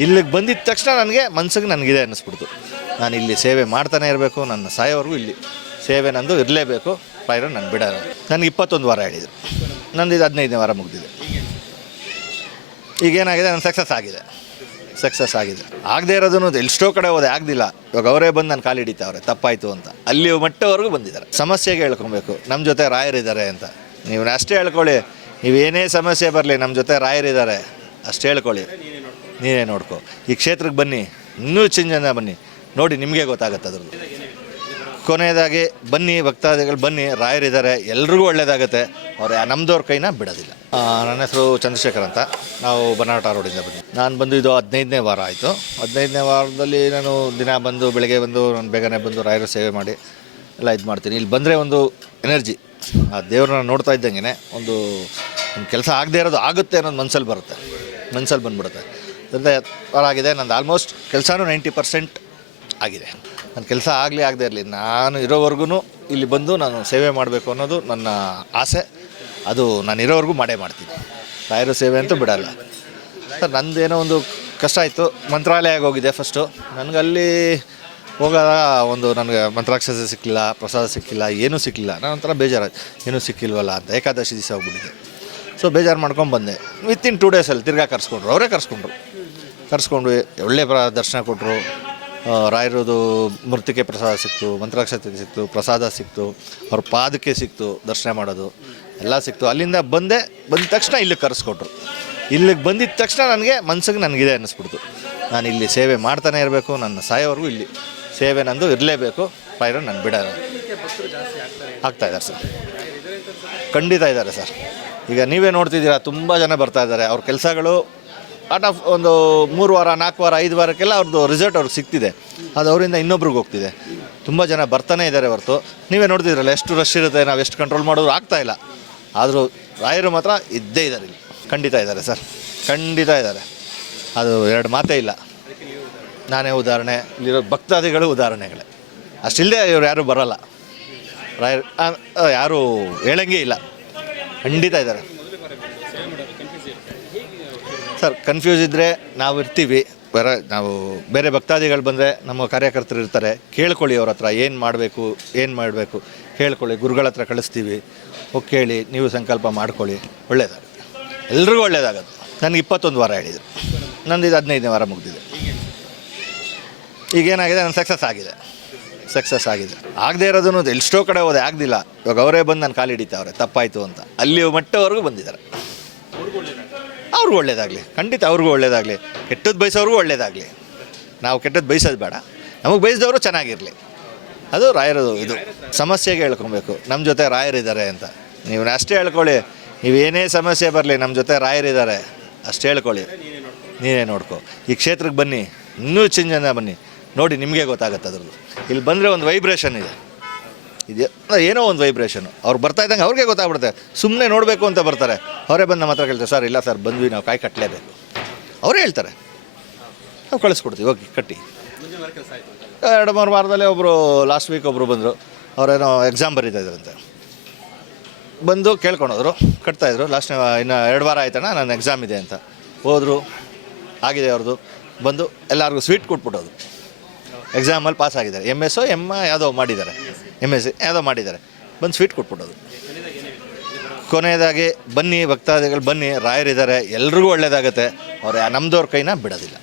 ಇಲ್ಲಿಗೆ ಬಂದಿದ್ದ ತಕ್ಷಣ ನನಗೆ ಮನಸ್ಸಿಗೆ ನನಗಿದೆ ಅನ್ನಿಸ್ಬಿಡ್ತು. ನಾನು ಇಲ್ಲಿ ಸೇವೆ ಮಾಡ್ತಾನೆ ಇರಬೇಕು, ನನ್ನ ಸಾಯೋವರೆಗೂ ಇಲ್ಲಿ ಸೇವೆ ನಂದು ಇರಲೇಬೇಕು ಪೈರೋ ನಾನು ಬಿಡೋಲ್ಲ ನನಗೆ ಇಪ್ಪತ್ತೊಂದು ವಾರ ಹೇಳಿದರು ನಂದು ಇದು ಹದಿನೈದನೇ ವಾರ ಮುಗಿದಿದೆ. ಈಗೇನಾಗಿದೆ ನನ್ನ ಸಕ್ಸಸ್ ಆಗಿದೆ. ಸಕ್ಸಸ್ ಆಗಿದೆ. ಆಗದೆ ಇರೋದನ್ನು ಎಷ್ಟೋ ಕಡೆ ಹೋದೆ, ಆಗದಿಲ್ಲ. ಇವಾಗ ಅವರೇ ಬಂದು ನಾನು ಕಾಲು ಹಿಡಿತಾವ್ರೆ, ತಪ್ಪಾಯಿತು ಅಂತ. ಅಲ್ಲಿ ಮಟ್ಟವರೆಗೂ ಬಂದಿದ್ದಾರೆ. ಸಮಸ್ಯೆಗೆ ಹೇಳ್ಕೊಬೇಕು. ನಮ್ಮ ಜೊತೆ ರಾಯರಿದ್ದಾರೆ ಅಂತ. ನೀವು ಅಷ್ಟೇ ಹೇಳ್ಕೊಳ್ಳಿ. ನೀವು ಏನೇ ಸಮಸ್ಯೆ ಬರಲಿ ನಮ್ಮ ಜೊತೆ ರಾಯರಿದ್ದಾರೆ. ಅಷ್ಟೇ ಹೇಳ್ಕೊಳ್ಳಿ. ನೀವೇ ನೋಡ್ಕೊ. ಈ ಕ್ಷೇತ್ರಕ್ಕೆ ಬನ್ನಿ, ಇನ್ನೂ ಹೆಚ್ಚಿನ ಬನ್ನಿ. ನೋಡಿ ನಿಮಗೆ ಗೊತ್ತಾಗುತ್ತೆ ಅದ್ರದ್ದು. ಕೊನೆಯದಾಗಿ ಬನ್ನಿ ಭಕ್ತಾದಿಗಳು ಬನ್ನಿ, ರಾಯರಿದ್ದಾರೆ, ಎಲ್ರಿಗೂ ಒಳ್ಳೇದಾಗುತ್ತೆ. ಅವ್ರು ನಮ್ಮದವ್ರ ಕೈನ ಬಿಡೋದಿಲ್ಲ. ನನ್ನ ಹೆಸರು ಚಂದ್ರಶೇಖರ್ ಅಂತ. ನಾವು ಬನಾಟ ರೋಡಿಂದ ಬಂದು ನಾನು ಬಂದು ಇದು ಹದಿನೈದನೇ ವಾರ ಆಯಿತು. ಹದಿನೈದನೇ ವಾರದಲ್ಲಿ ನಾನು ದಿನ ಬಂದು, ಬೆಳಗ್ಗೆ ಬಂದು, ನಾನು ಬೇಗನೆ ಬಂದು ರಾಯರ ಸೇವೆ ಮಾಡಿ ಎಲ್ಲ ಇದು ಮಾಡ್ತೀನಿ. ಇಲ್ಲಿ ಬಂದರೆ ಒಂದು ಎನರ್ಜಿ. ಆ ದೇವ್ರನ್ನ ನೋಡ್ತಾ ಇದ್ದಂಗೆ ಒಂದು ಕೆಲಸ ಆಗದೆ ಇರೋದು ಆಗುತ್ತೆ ಅನ್ನೋದು ಮನಸ್ಸಲ್ಲಿ ಬರುತ್ತೆ. ಮನಸ್ಸಲ್ಲಿ ಬಂದ್ಬಿಡುತ್ತೆ. ಆಗಿದೆ. ನಂದು ಆಲ್ಮೋಸ್ಟ್ ಕೆಲಸನೂ ನೈಂಟಿ ಪರ್ಸೆಂಟ್ ಆಗಿದೆ. ನನ್ನ ಕೆಲಸ ಆಗಲಿ ಆಗದೆ ಇರಲಿ ನಾನು ಇರೋವರೆಗೂ ಇಲ್ಲಿ ಬಂದು ನಾನು ಸೇವೆ ಮಾಡಬೇಕು ಅನ್ನೋದು ನನ್ನ ಆಸೆ. ಅದು ನಾನು ಇರೋವರೆಗೂ ಮಾಡೇ ಮಾಡ್ತೀನಿ. ರಾಯರ ಸೇವೆ ಅಂತೂ ಬಿಡಲ್ಲ. ಸರ್ ನಂದೇನೋ ಒಂದು ಕಷ್ಟ ಆಯಿತು. ಮಂತ್ರಾಲಯಕ್ಕೆ ಹೋಗಿದ್ದೆ ಫಸ್ಟು ನನಗಲ್ಲಿ ಹೋಗೋದ ಒಂದು ನನಗೆ ಮಂತ್ರಾಕ್ಷಸ ಸಿಕ್ಕಿಲ್ಲ, ಪ್ರಸಾದ ಸಿಕ್ಕಿಲ್ಲ, ಏನೂ ಸಿಕ್ಕಿಲ್ಲ. ನಾನು ಒಂಥರ ಬೇಜಾರಾಯ್ತು. ಏನೂ ಸಿಕ್ಕಿಲ್ವಲ್ಲ ಅಂತ. ಏಕಾದಶಿ ದಿವಸ ಹೋಗ್ಬಿಟ್ಟಿದ್ದೆ ಸೊ ಬೇಜಾರು ಮಾಡ್ಕೊಂಡು ಬಂದೆ. ವಿತಿನ್ ಟೂ ಡೇಸಲ್ಲಿ ತಿರ್ಗಾ ಕರ್ಸ್ಕೊಂಡ್ರು. ಅವರೇ ಕರ್ಸ್ಕೊಂಡ್ರು. ಕರ್ಸ್ಕೊಂಡು ಒಳ್ಳೆ ಪ್ರ, ದರ್ಶನ ಕೊಟ್ಟರು ರಾಯರದು ಮೃತಿಕೆ ಪ್ರಸಾದ ಸಿಕ್ತು, ಮಂತ್ರಾಕ್ಷತೆ ಸಿಕ್ತು, ಪ್ರಸಾದ ಸಿಕ್ತು, ಅವ್ರ ಪಾದಕ್ಕೆ ಸಿಕ್ತು ದರ್ಶನ ಮಾಡೋದು. ಎಲ್ಲ ಸಿಕ್ತು. ಅಲ್ಲಿಂದ ಬಂದೆ, ಬಂದ ತಕ್ಷಣ ಇಲ್ಲಿಗೆ ಕರೆಸ್ಕೊಟ್ರು. ಇಲ್ಲಿಗೆ ಬಂದಿದ್ದ ತಕ್ಷಣ ನನಗೆ ಮನ್ಸಿಗೆ ನನಗಿದೆ ಅನ್ನಿಸ್ಬಿಡ್ತು. ನಾನು ಇಲ್ಲಿ ಸೇವೆ ಮಾಡ್ತಾನೆ ಇರಬೇಕು, ನನ್ನ ಸಾಯೋವರೆಗೂ ಇಲ್ಲಿ ಸೇವೆ ನಂದು ಇರಲೇಬೇಕು. ರಾಯರು ನಾನು ಬಿಡೋಲ್ಲ ಆಗ್ತಾ ಇದ್ದಾರೆ ಸರ್. ಖಂಡಿತ ಇದ್ದಾರೆ ಸರ್. ಈಗ ನೀವೇ ನೋಡ್ತಿದ್ದೀರಾ, ತುಂಬ ಜನ ಬರ್ತಾ ಇದ್ದಾರೆ. ಅವ್ರ ಕೆಲಸಗಳು ಆಟ್ ಆಫ್ ಒಂದು ಮೂರು ವಾರ, ನಾಲ್ಕು ವಾರ, ಐದು ವಾರಕ್ಕೆಲ್ಲ ಅವ್ರದ್ದು ರಿಸಲ್ಟ್ ಅವ್ರಿಗೆ ಸಿಗ್ತಿದೆ. ಅದು ಅವರಿಂದ ಇನ್ನೊಬ್ರಿಗೆ ಹೋಗ್ತಿದೆ. ತುಂಬ ಜನ ಬರ್ತಾನೆ ಇದ್ದಾರೆ ಹೊರತು. ನೀವೇ ನೋಡ್ತಿದ್ರಲ್ಲ, ಎಷ್ಟು ರಶ್ ಇರುತ್ತೆ, ನಾವು ಎಷ್ಟು ಕಂಟ್ರೋಲ್ ಮಾಡೋದು ಆಗ್ತಾ ಇಲ್ಲ. ಆದರೂ ರಾಯರು ಮಾತ್ರ ಇದ್ದೇ ಇದ್ದಾರೆ ಇಲ್ಲಿ. ಖಂಡಿತ ಇದ್ದಾರೆ ಸರ್. ಖಂಡಿತ ಇದ್ದಾರೆ. ಅದು ಎರಡು ಮಾತೇ ಇಲ್ಲ. ನಾನೇ ಉದಾಹರಣೆ, ಇಲ್ಲಿರೋ ಭಕ್ತಾದಿಗಳು ಉದಾಹರಣೆಗಳೇ. ಅಷ್ಟಿಲ್ಲದೆ ಇವ್ರು ಯಾರೂ ಬರಲ್ಲ. ರಾಯರ್ ಯಾರೂ ಹೇಳಂಗೇ ಇಲ್ಲ. ಖಂಡಿತ ಇದ್ದಾರೆ. ಸರ್ ಕನ್ಫ್ಯೂಸ್ ಇದ್ದರೆ ನಾವು ಇರ್ತೀವಿ. ಬೇರೆ, ನಾವು ಬೇರೆ ಭಕ್ತಾದಿಗಳು ಬಂದರೆ ನಮ್ಮ ಕಾರ್ಯಕರ್ತರು ಇರ್ತಾರೆ. ಕೇಳ್ಕೊಳ್ಳಿ ಅವ್ರ ಹತ್ರ, ಏನು ಮಾಡಬೇಕು ಏನು ಮಾಡಬೇಕು. ಕೇಳ್ಕೊಳ್ಳಿ, ಗುರುಗಳ ಹತ್ರ ಕಳಿಸ್ತೀವಿ. ಹೋಗಿ ಕೇಳಿ, ನೀವು ಸಂಕಲ್ಪ ಮಾಡ್ಕೊಳ್ಳಿ. ಒಳ್ಳೆಯದಾಗುತ್ತೆ ಎಲ್ರಿಗೂ ಒಳ್ಳೆಯದಾಗುತ್ತೆ ನನಗೆ ಇಪ್ಪತ್ತೊಂದು ವಾರ ಹೇಳಿದರು. ನಂದು ಇದು ಹದಿನೈದನೇ ವಾರ ಮುಗಿದಿದೆ. ಈಗೇನಾಗಿದೆ ನನ್ನ ಸಕ್ಸಸ್ ಆಗಿದೆ. ಸಕ್ಸಸ್ ಆಗಿದೆ. ಆಗದೆ ಇರೋದನ್ನು ಎಷ್ಟೋ ಕಡೆ ಹೋದೆ, ಆಗದಿಲ್ಲ. ಇವಾಗ ಅವರೇ ಬಂದು ನಾನು ಕಾಲು ಹಿಡಿತಾವ್ರೆ, ತಪ್ಪಾಯಿತು ಅಂತ. ಅಲ್ಲಿ ಮಟ್ಟವರೆಗೂ ಬಂದಿದ್ದಾರೆ. ಅವ್ರಿಗೂ ಒಳ್ಳೇದಾಗಲಿ, ಖಂಡಿತ ಅವ್ರಿಗೂ ಒಳ್ಳೇದಾಗಲಿ. ಕೆಟ್ಟದ್ದು ಬಯಸೋರ್ಗೂ ಒಳ್ಳೇದಾಗಲಿ. ನಾವು ಕೆಟ್ಟದ್ದು ಬಯಸೋದು ಬೇಡ. ನಮಗೆ ಬಯಸಿದವರು ಚೆನ್ನಾಗಿರಲಿ. ಅದು ರಾಯರದು ಇದು. ಸಮಸ್ಯೆಗೆ ಹೇಳ್ಕೊಬೇಕು. ನಮ್ಮ ಜೊತೆ ರಾಯರಿದ್ದಾರೆ ಅಂತ. ನೀವು ಅಷ್ಟೇ ಹೇಳ್ಕೊಳ್ಳಿ. ನೀವು ಏನೇ ಸಮಸ್ಯೆ ಬರಲಿ ನಮ್ಮ ಜೊತೆ ರಾಯರಿದ್ದಾರೆ. ಅಷ್ಟೇ ಹೇಳ್ಕೊಳ್ಳಿ. ನೀನೇ ನೋಡ್ಕೊ. ಈ ಕ್ಷೇತ್ರಕ್ಕೆ ಬನ್ನಿ. ಇನ್ನೂ ಚಿಂಜನ ಜನ ಬನ್ನಿ. ನೋಡಿ ನಿಮಗೆ ಗೊತ್ತಾಗುತ್ತೆ ಅದ್ರದ್ದು. ಇಲ್ಲಿ ಬಂದರೆ ಒಂದು ವೈಬ್ರೇಷನ್ ಇದೆ. ಇದೆ ಏನೋ ಒಂದು ವೈಬ್ರೇಷನ್ ಅವ್ರು ಬರ್ತಾ ಇದ್ದಂಗೆ ಅವ್ರಿಗೆ ಗೊತ್ತಾಗ್ಬಿಡುತ್ತೆ. ಸುಮ್ಮನೆ ನೋಡಬೇಕು ಅಂತ ಬರ್ತಾರೆ. ಅವರೇ ಬಂದು ನಮ್ಮ ಹತ್ರ ಕೇಳ್ತಾರೆ, ಸರ್, ಇಲ್ಲ ಸರ್, ಬಂದ್ವಿ, ನಾವು ಕಾಯಿ ಕಟ್ಟಲೇಬೇಕು ಅವರೇ ಹೇಳ್ತಾರೆ. ನಾವು ಕಳಿಸ್ಕೊಡ್ತೀವಿ ಓಕೆ ಕಟ್ಟಿ. ಎರಡು, ಮೂರು ವಾರದಲ್ಲೇ ಒಬ್ಬರು ಲಾಸ್ಟ್ ವೀಕ್ ಒಬ್ಬರು ಬಂದರು. ಅವರೇನೋ ಎಕ್ಸಾಮ್ ಬರೀತಾ ಇದ್ರಂತೆ ಬಂದು ಕೇಳ್ಕೊಂಡೋದ್ರು ಕಟ್ತಾಯಿದ್ರು ಲಾಸ್ಟ್ ಇನ್ನು ಎರಡು ವಾರ ಆಯ್ತಣ್ಣ, ನನ್ನ ಎಕ್ಸಾಮ್ ಇದೆ ಅಂತ. ಹೋದರು, ಆಗಿದೆ ಅವ್ರದ್ದು ಬಂದು ಎಲ್ಲರಿಗೂ ಸ್ವೀಟ್ ಕೊಟ್ಬಿಟ್ಟೋದು ಎಕ್ಸಾಮಲ್ಲಿ ಪಾಸ್ ಆಗಿದ್ದಾರೆ. ಎಂ ಒ ಎಂ ಯಾವುದೋ ಮಾಡಿದ್ದಾರೆ. ಎಂ ಎಸ್ ಯಾವುದೋ ಮಾಡಿದ್ದಾರೆ. ಬಂದು ಸ್ವೀಟ್ ಕೊಟ್ಬಿಡೋದು ಕೊನೆಯದಾಗಿ ಬನ್ನಿ ಭಕ್ತಾದಿಗಳು, ಬನ್ನಿ ರಾಯರಿದ್ದಾರೆ. ಎಲ್ರಿಗೂ ಒಳ್ಳೆಯದಾಗುತ್ತೆ ಅವ್ರು ನಮ್ಮದವ್ರ ಕೈನ ಬಿಡೋದಿಲ್ಲ.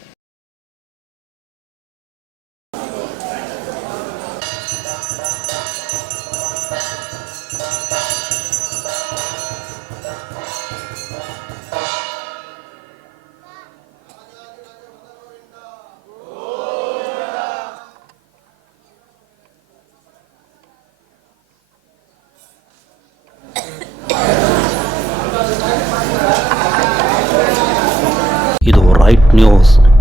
right news.